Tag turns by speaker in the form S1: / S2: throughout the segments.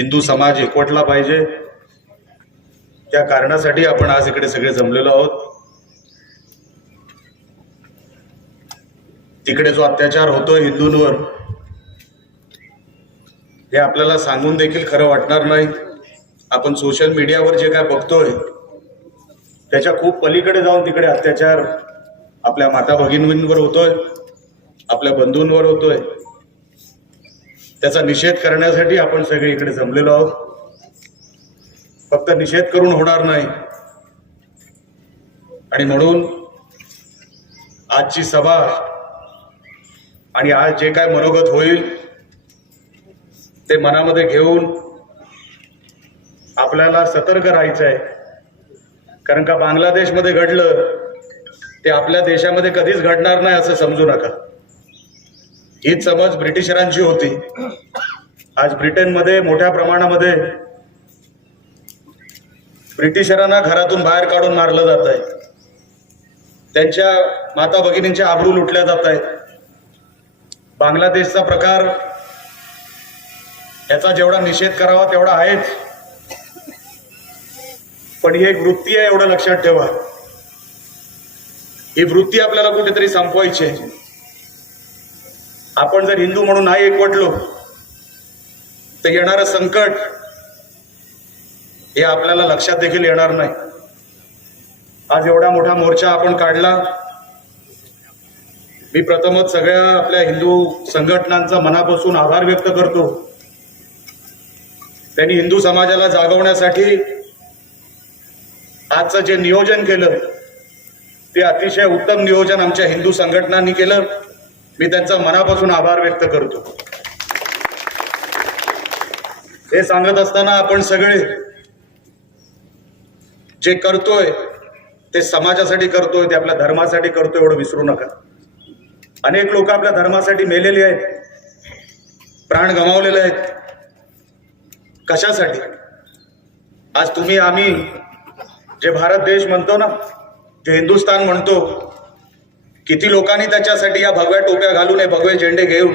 S1: हिंदू समाज एकवटला पाहिजे त्या कारणासाठी आपण आज इकडे सगळे जमलेलो आहोत तिकडे जो अत्याचार होतोय हिंदूंवर हे आपल्याला सांगून देखील खरं वाटणार नाही आपण सोशल मीडियावर जे काय बघतोय त्याच्या खूप पलीकडे जाऊन तिकडे अत्याचार आपल्या माता भगिनींवर होतोय आपल्या बंधूंवर होतोय त्याचा निषेध करण्यासाठी आपण सगळे इकडे जमलेलो आहोत फक्त निषेध करून होणार नाही आणि म्हणून आजची सभा आणि आज जे काय मनोगत होईल ते मनामध्ये घेऊन आपल्याला सतर्क राहायचं आहे कारण का बांगलादेशमध्ये घडलं ते आपल्या देशामध्ये कधीच घडणार नाही असं समजू नका ही समज ब्रिटिशरांची होती आज ब्रिटनमध्ये मोठ्या प्रमाणामध्ये ब्रिटिशरांना घरातून बाहेर काढून मारलं जात आहे त्यांच्या माता भगिनींच्या आबरू लुटल्या जात आहेत बांगलादेशचा प्रकार याचा जेवढा निषेध करावा तेवढा आहेच पण ही एक वृत्ती आहे एवढं लक्षात ठेवा ही वृत्ती आपल्याला कुठेतरी संपवायची आहे आपण जर हिंदू म्हणून नाही एकवटलो तर येणारं संकट हे आपल्याला लक्षात देखील येणार नाही आज एवढा मोठा मोर्चा आपण काढला मी प्रथमच सगळ्या आपल्या हिंदू संघटनांचा मनापासून आभार व्यक्त करतो त्यांनी हिंदू समाजाला जागवण्यासाठी आजचं जे नियोजन केलं ते अतिशय उत्तम नियोजन आमच्या हिंदू संघटनांनी केलं मी त्यांचा मनापासून आभार व्यक्त करतो हे सांगत असताना आपण सगळे जे करतोय ते समाजासाठी करतोय ते आपल्या धर्मासाठी करतोय एवढं विसरू नका अनेक लोक आपल्या धर्मासाठी मेलेले आहेत प्राण गमावलेले आहेत कशासाठी आज तुम्ही आम्ही जे भारत देश म्हणतो ना जे हिंदुस्थान म्हणतो किती लोकांनी त्याच्यासाठी या भगव्या टोप्या घालून हे भगवे झेंडे घेऊन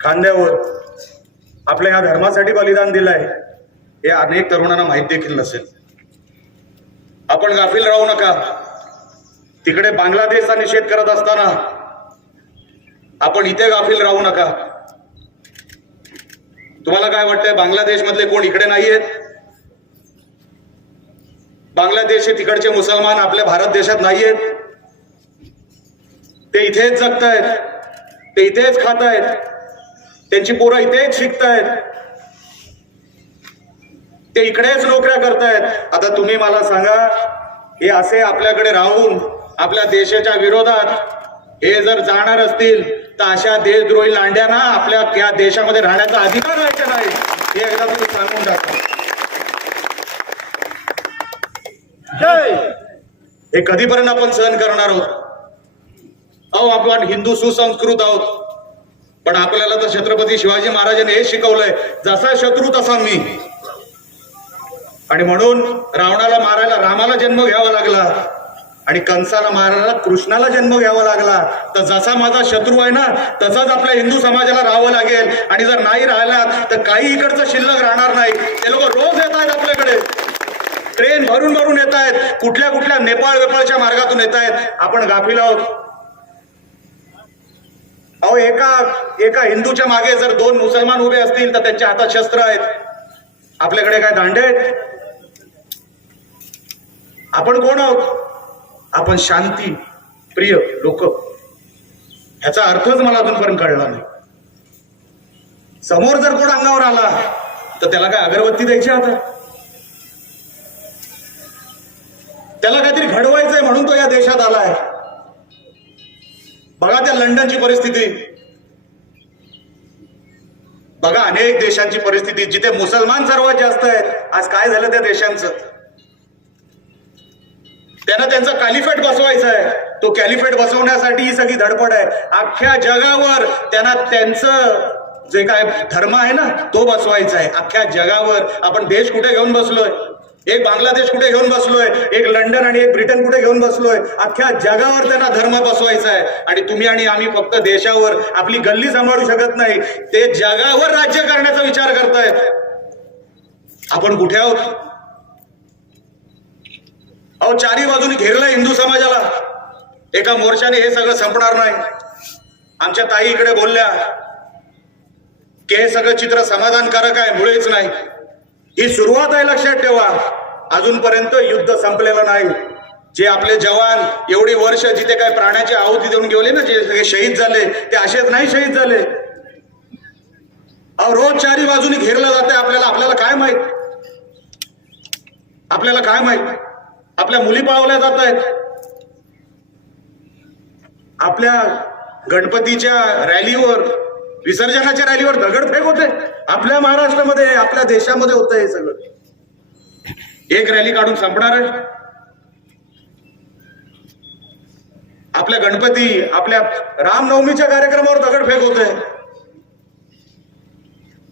S1: खांद्यावर आपल्या या धर्मासाठी बलिदान दिलं आहे हे अनेक तरुणांना माहीत देखील नसेल आपण गाफील राहू नका तिकडे बांगलादेशचा निषेध करत असताना आपण इथे गाफील राहू नका तुम्हाला काय वाटतंय बांगलादेश मधले कोण इकडे नाही आहेत बांगलादेश हे तिकडचे मुसलमान आपल्या भारत देशात नाही आहेत ते इथेच जगतायत ते इथेच खातायत त्यांची पोरं इथेच शिकतायत ते इकडेच नोकऱ्या करतायत आता तुम्ही मला सांगा हे असे आपल्याकडे राहून आपल्या देशाच्या विरोधात हे जर जाणार असतील तर अशा देशद्रोही लांड्यांना आपल्या या देशामध्ये राहण्याचा अधिकार राहायचा नाही हे एकदा तुम्ही सांगून टाका हे कधीपर्यंत आपण सहन करणार आहोत अहो आपण हिंदू सुसंस्कृत आहोत पण आपल्याला तर छत्रपती शिवाजी महाराजांनी हे शिकवलंय जसा शत्रू तसा मी आणि म्हणून रावणाला मारायला रामाला जन्म घ्यावा लागला आणि कंसाला मारायला कृष्णाला जन्म घ्यावा लागला तर जसा माझा शत्रू आहे ना तसाच आपल्या हिंदू समाजाला राहावं लागेल आणि जर नाही राहिला तर काही इकडचं शिल्लक राहणार नाही ते लोक रोज येत आहेत आपल्याकडे ट्रेन भरून भरून येत आहेत कुठल्या कुठल्या नेपाळ वेपाळच्या मार्गातून येत आहेत आपण गाफील आहोत अहो एका एका हिंदूच्या मागे जर दोन मुसलमान उभे असतील तर त्यांच्या हातात शस्त्र आहेत आपल्याकडे काय दांडे आहेत आपण कोण आहोत आपण शांती प्रिय लोक ह्याचा अर्थच मला अजूनपर्यंत कळला नाही समोर जर कोण अंगावर आला तर त्याला काय अगरबत्ती द्यायची आता त्याला काहीतरी घडवायचंय म्हणून तो या देशात आला आहे बघा त्या लंडनची परिस्थिती बघा अनेक देशांची परिस्थिती जिथे मुसलमान सर्वात जास्त आहेत आज काय झालं त्या देशांचं त्यांना त्यांचा कॅलिफेट बसवायचा आहे तो कॅलिफेट बसवण्यासाठी ही सगळी धडपड आहे अख्ख्या जगावर त्यांना त्यांचं जे काय धर्म आहे ना तो बसवायचा आहे अख्ख्या जगावर आपण देश कुठे घेऊन बसलोय एक बांगलादेश कुठे घेऊन बसलोय एक लंडन आणि एक ब्रिटन कुठे घेऊन बसलोय अख्ख्या जगावर त्यांना धर्म बसवायचा आहे आणि तुम्ही आणि आम्ही फक्त देशावर आपली गल्ली सांभाळू शकत नाही ते जगावर राज्य करण्याचा विचार करताय आपण कुठे आहोत अहो चारी बाजूने घेरलं हिंदू समाजाला एका मोर्चाने हे सगळं संपणार नाही आमच्या ताई इकडे बोलल्या की हे सगळं चित्र समाधानकारक आहे मुळेच नाही ही सुरुवात आहे लक्षात ठेवा अजूनपर्यंत युद्ध संपलेलं नाही जे आपले जवान एवढी वर्ष जिथे काय प्राण्याची आहुती देऊन गेले ना जे सगळे शहीद झाले ते असेच नाही शहीद झाले अहो रोज चारी बाजूने घेरलं जाते आपल्याला आपल्याला काय माहित आपल्याला काय माहित आपल्या मुली पाळवल्या जात आहेत आपल्या गणपतीच्या रॅलीवर विसर्जनाच्या रॅलीवर दगडफेक होते आपल्या महाराष्ट्रामध्ये आपल्या देशामध्ये होतं हे सगळं एक रॅली काढून संपणार आहे आपल्या गणपती आपल्या रामनवमीच्या कार्यक्रमावर दगडफेक होतोय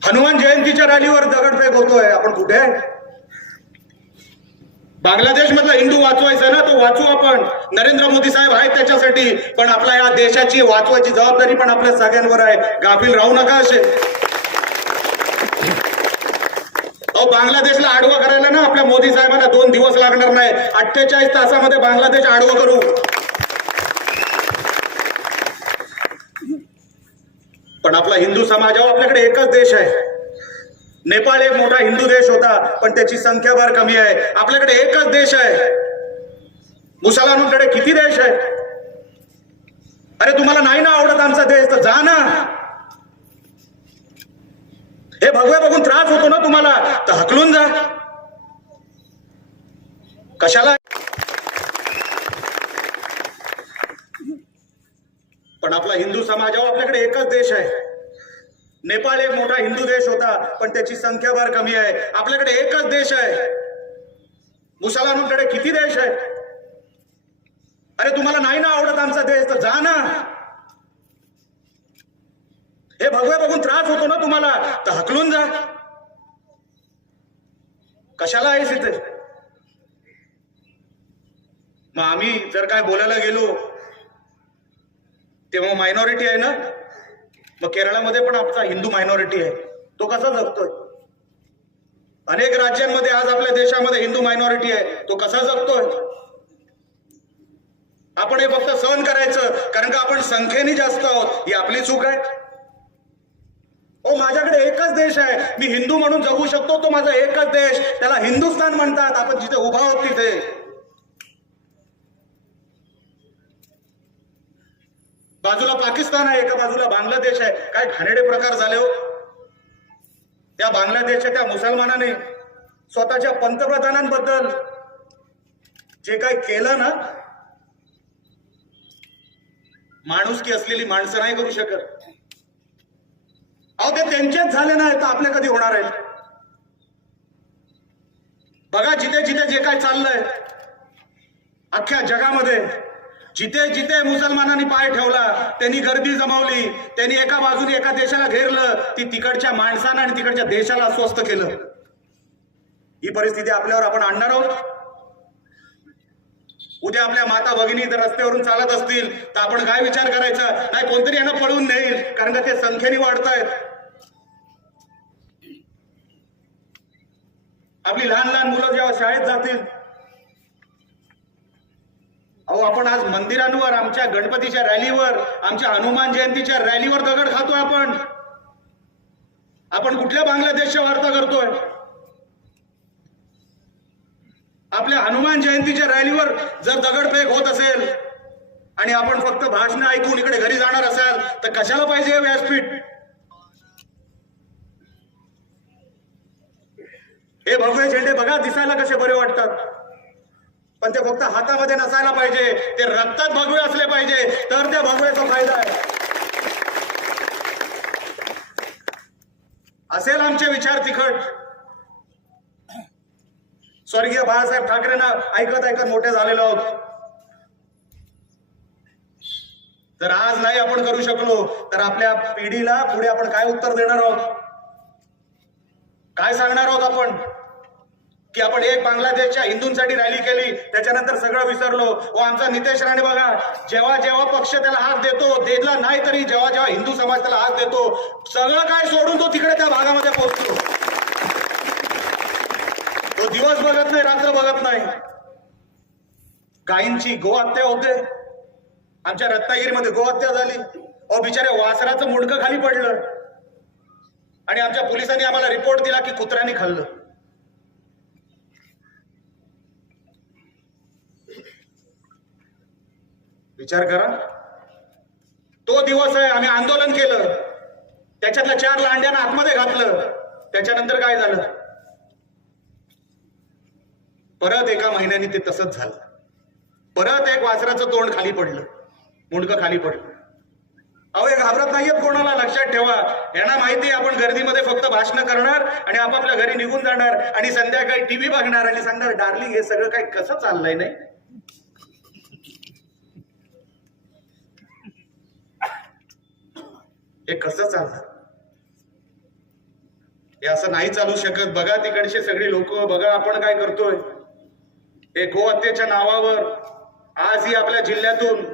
S1: हनुमान जयंतीच्या रॅलीवर दगडफेक होतोय आपण कुठे बांगलादेश मधला हिंदू वाचवायचा ना तो वाचू आपण नरेंद्र मोदी साहेब आहेत त्याच्यासाठी पण आपल्या या देशाची वाचवायची जबाबदारी पण आपल्या सगळ्यांवर आहे गाफील राहू नका असे अहो बांगलादेशला आडवा करायला ना आपल्या मोदी साहेबांना दोन दिवस लागणार नाही अठ्ठेचाळीस तासामध्ये बांगलादेश आडवा करू पण आपला हिंदू समाज आपल्याकडे एकच देश आहे नेपाळ एक मोठा हिंदू देश होता पण त्याची संख्या संख्याभार कमी आहे आपल्याकडे एकच देश आहे मुसलमानांकडे किती देश आहे अरे तुम्हाला नाही ना आवडत आमचा देश तर जा ना हे भगवे बघून त्रास होतो ना तुम्हाला तर हकलून जा कशाला पण आपला हिंदू समाजावर आपल्याकडे एकच देश आहे नेपाळ एक मोठा हिंदू देश होता पण त्याची संख्या फार कमी आहे आपल्याकडे एकच देश आहे मुसलमानांकडे किती देश आहे अरे तुम्हाला नाही ना आवडत आमचा देश तर जा ना हे भगवे बघून त्रास होतो ना तुम्हाला तर हकलून जा कशाला आहेस इथे मग आम्ही जर काय बोलायला गेलो तेव्हा मायनॉरिटी आहे ना मग केरळामध्ये पण आमचा हिंदू मायनॉरिटी आहे तो कसा जगतोय अनेक राज्यांमध्ये आज आपल्या देशामध्ये हिंदू मायनॉरिटी आहे तो कसा जगतोय आपण हे फक्त सहन करायचं कारण का आपण संख्येने जास्त आहोत ही आपली चूक आहे ओ माझ्याकडे एकच देश आहे मी हिंदू म्हणून जगू शकतो तो माझा एकच देश त्याला हिंदुस्थान म्हणतात आपण जिथे उभा आहोत तिथे बाजूला पाकिस्तान आहे एका बाजूला बांगलादेश आहे काय घाणेडे प्रकार झाले हो त्या बांगलादेशच्या त्या मुसलमानाने स्वतःच्या पंतप्रधानांबद्दल जे काय केलं ना माणुसकी असलेली माणसं नाही करू शकत अहो ते त्यांचेच झाले ना तर आपल्या कधी होणार आहे बघा जिथे जिथे जे काय चाललंय अख्ख्या जगामध्ये जिथे जिथे मुसलमानांनी पाय ठेवला त्यांनी गर्दी जमावली त्यांनी एका बाजूने एका देशाला घेरलं ती तिकडच्या माणसानं आणि तिकडच्या देशाला अस्वस्थ केलं ही परिस्थिती आपल्यावर आपण आणणार आहोत उद्या आपल्या माता भगिनी जर रस्त्यावरून चालत असतील तर आपण काय विचार करायचा नाही कोणतरी यांना पळवून नेईल कारण का ते संख्येने आहेत आपली लहान लहान मुलं जेव्हा शाळेत जातील अहो आपण आज मंदिरांवर आमच्या गणपतीच्या रॅलीवर आमच्या हनुमान जयंतीच्या रॅलीवर दगड खातोय आपण आपण कुठल्या बांगलादेशच्या वार्ता करतोय आपल्या हनुमान जयंतीच्या रॅलीवर जर दगडफेक होत असेल आणि आपण फक्त भाषणं ऐकून इकडे घरी जाणार असाल तर कशाला पाहिजे व्यासपीठ हे भगवे झेंडे बघा दिसायला कसे बरे वाटतात पण ते फक्त हातामध्ये नसायला पाहिजे ते रक्तात भगवे असले पाहिजे तर त्या भगवेचा फायदा आहे असेल आमचे विचार तिखट स्वर्गीय बाळासाहेब ठाकरेंना ऐकत ऐकत मोठे झालेलो आहोत तर आज नाही आपण करू शकलो तर आपल्या पिढीला पुढे आपण काय उत्तर देणार आहोत काय सांगणार आहोत आपण की आपण एक बांगलादेशच्या हिंदूंसाठी रॅली केली त्याच्यानंतर सगळं विसरलो व आमचा नितेश राणे बघा जेव्हा जेव्हा पक्ष त्याला हात देतो देतला नाही तरी जेव्हा जेव्हा हिंदू समाज त्याला हात देतो सगळं काय सोडून तो तिकडे त्या भागामध्ये पोहोचतो तो दिवस बघत नाही रात्र बघत नाही काहींची गोहत्या होते आमच्या रत्नागिरीमध्ये गोहत्या झाली अ बिचारे वासराचं मुंडकं खाली पडलं आणि आमच्या पोलिसांनी आम्हाला रिपोर्ट दिला की कुत्र्यांनी खाल्लं विचार करा तो दिवस आहे आम्ही आंदोलन केलं त्याच्यातल्या चार लांड्यानं आतमध्ये घातलं त्याच्यानंतर काय झालं परत एका महिन्याने ते तसंच झालं परत एक वासराचं तोंड खाली पडलं मुंडकं खाली पडलं अहो घाबरत नाहीयेत कोणाला लक्षात ठेवा यांना माहिती आपण गर्दीमध्ये फक्त भाषण करणार आणि आपापल्या घरी निघून जाणार आणि संध्याकाळी टीव्ही बघणार आणि सांगणार डार्लिंग हे सगळं काय कसं चाललंय नाही हे कसं चालणार हे असं नाही चालू शकत बघा तिकडचे सगळी लोक बघा आपण काय करतोय हे गोहत्येच्या नावावर आजही आपल्या जिल्ह्यातून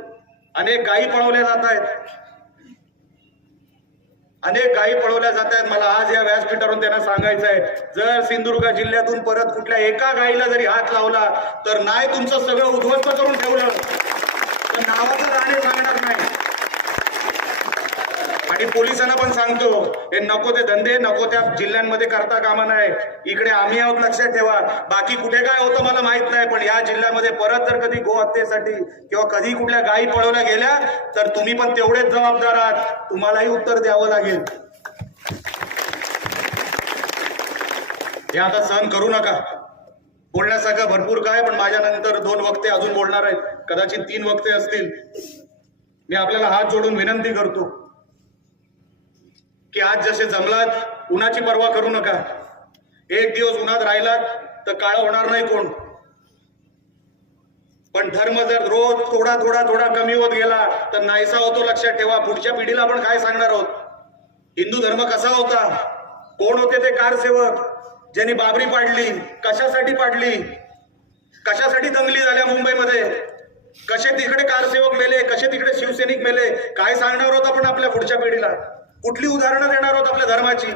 S1: अनेक गायी पळवल्या जात आहेत अनेक गायी पळवल्या जात आहेत मला आज या व्यासपीठावरून त्यांना सांगायचं आहे जर सिंधुदुर्ग जिल्ह्यातून परत कुठल्या एका गायीला जरी हात लावला तर नाही तुमचं सगळं उद्ध्वस्त करून ठेवलं तर नावाचं राणे सांगणार नाही आणि पोलिसांना पण सांगतो हे नको ते धंदे नको त्या जिल्ह्यांमध्ये करता कामा नाही इकडे आम्ही आहोत लक्षात ठेवा बाकी कुठे काय होतं मला माहित नाही पण या जिल्ह्यामध्ये परत जर कधी गो हत्येसाठी किंवा कधी कुठल्या गायी पळवल्या गेल्या तर तुम्ही पण तेवढेच जबाबदार आहात तुम्हालाही उत्तर द्यावं लागेल हे आता सहन करू नका बोलण्यासारखं भरपूर काय पण माझ्यानंतर दोन वक्ते अजून बोलणार आहेत कदाचित तीन वक्ते असतील मी आपल्याला हात जोडून विनंती करतो की आज जसे जमलात उन्हाची पर्वा करू नका एक दिवस उन्हात राहिलात तर काळ होणार नाही कोण पण धर्म जर रोज थोडा थोडा थोडा कमी होत गेला तर नाहीसा होतो लक्षात ठेवा पुढच्या पिढीला आपण काय सांगणार आहोत हिंदू धर्म कसा होता कोण होते ते कारसेवक ज्यांनी बाबरी पाडली कशासाठी पाडली कशासाठी दंगली झाल्या मुंबईमध्ये कसे तिकडे कारसेवक मेले कसे तिकडे शिवसैनिक मेले काय सांगणार होत आपण आपल्या पुढच्या पिढीला कुठली उदाहरणं देणार आहोत आपल्या धर्माची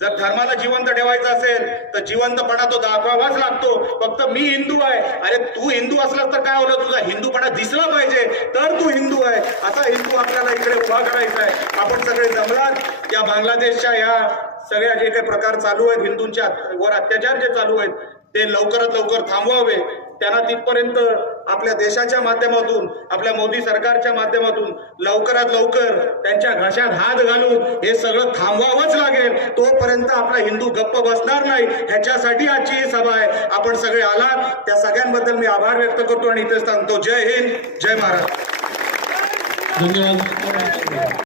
S1: जर धर्माला जिवंत ठेवायचं असेल तर जिवंतपणा तो दाखवावाच लागतो फक्त मी हिंदू आहे अरे तू हिंदू असलास तर काय होलं तुझा हिंदूपणा दिसला पाहिजे तर तू हिंदू आहे असा हिंदू आपल्याला इकडे उभा करायचा आहे आपण सगळे जमलात या बांगलादेशच्या या सगळ्या जे काही प्रकार चालू आहेत हिंदूंच्या वर अत्याचार जे चालू आहेत ते लवकरात लवकर थांबवावे त्यांना तिथपर्यंत आपल्या देशाच्या माध्यमातून आपल्या मोदी सरकारच्या माध्यमातून लवकरात लवकर त्यांच्या घशात हात घालून हे सगळं थांबवावंच लागेल तोपर्यंत आपला हिंदू गप्प बसणार नाही ह्याच्यासाठी आजची ही सभा आहे आपण सगळे आलात त्या सगळ्यांबद्दल मी आभार व्यक्त करतो आणि इथेच सांगतो जय हिंद जय महाराज धन्यवाद